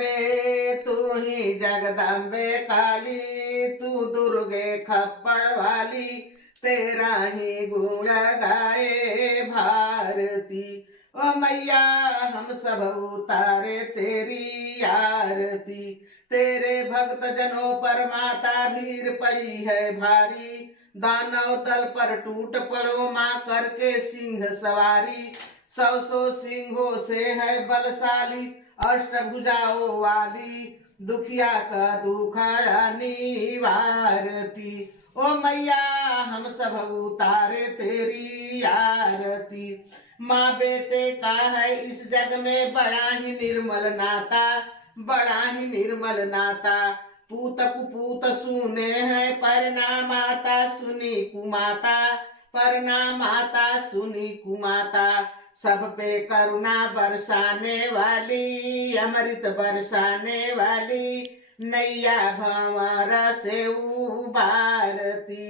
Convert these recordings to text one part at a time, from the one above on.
अम्बे तू ही जगदम्बे काली, तू दुर्गे खप्पड़ वाली, तेरा ही गुण गाए भारती। ओ मैया हम सब उतारे तेरी आरती, तेरे भक्त जनों पर माता भीड़ पड़ी है भारी, दानव दल पर टूट पड़ो माँ करके सिंह सवारी, सौ सिंहों से है बलशाली, अष्टभुजाओं वाली, दुखिया का दुखड़ा निवारती। ओ मैया हम सब उतारे तेरी आरती। माँ बेटे का है इस जग में बड़ा ही निर्मल नाता, बड़ा ही निर्मल नाता, पूत कुपूत सुने हैं परना माता सुनी कुमाता, परना माता सुनी कुमाता, सब पे करुणा बरसाने वाली, अमृत बरसाने वाली, नैया भंवर से उबारती।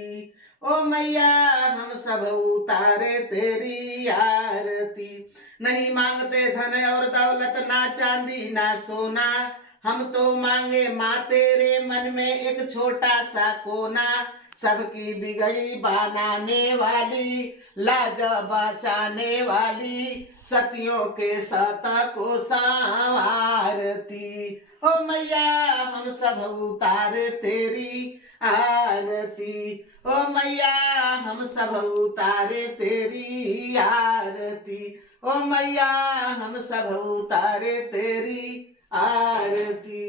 ओ मैया हम सब उतारे तेरी आरती, नहीं मांगते धन और दौलत ना चांदी ना सोना, हम तो मांगे माँ तेरे मन में एक छोटा सा कोना, सबकी बिगड़ी बनाने वाली, लाज बचाने वाली, सतियों के सत को संवारती। ओ मैया हम सब उतारे तेरी आरती, ओ मैया हम सब उतारे तेरी आरती, ओ मैया हम सब उतारे तेरी आरती।